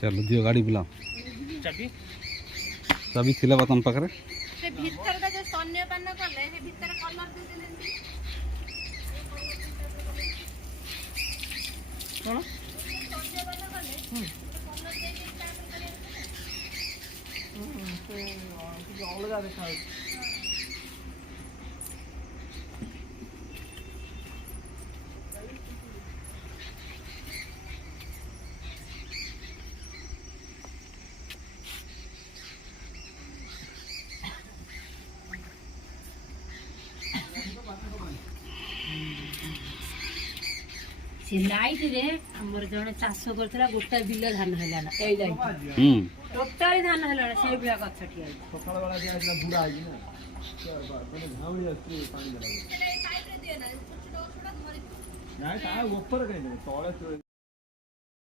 चलो दियो गाड़ी बुला चाबी चाबी थिला बा तम पाखरे से भीतर का जो सन्यपान करले से भीतर कलर दे देले कोन सन्यपान करले कलर दे के स्टार्ट करे तो अलग देखा लाइट रे हमर जने चाष करथला गोटा बिल धान हलाना एई लाइट टोटली धान हलाना से बिला गछटिया सकाळ वाला जे आजला बुढ़ा आइ ना माने घावली अस्ति पानी देला पाइप रे दिए ना छोटा छोटा धरि ना ता ऊपर कहीं तळे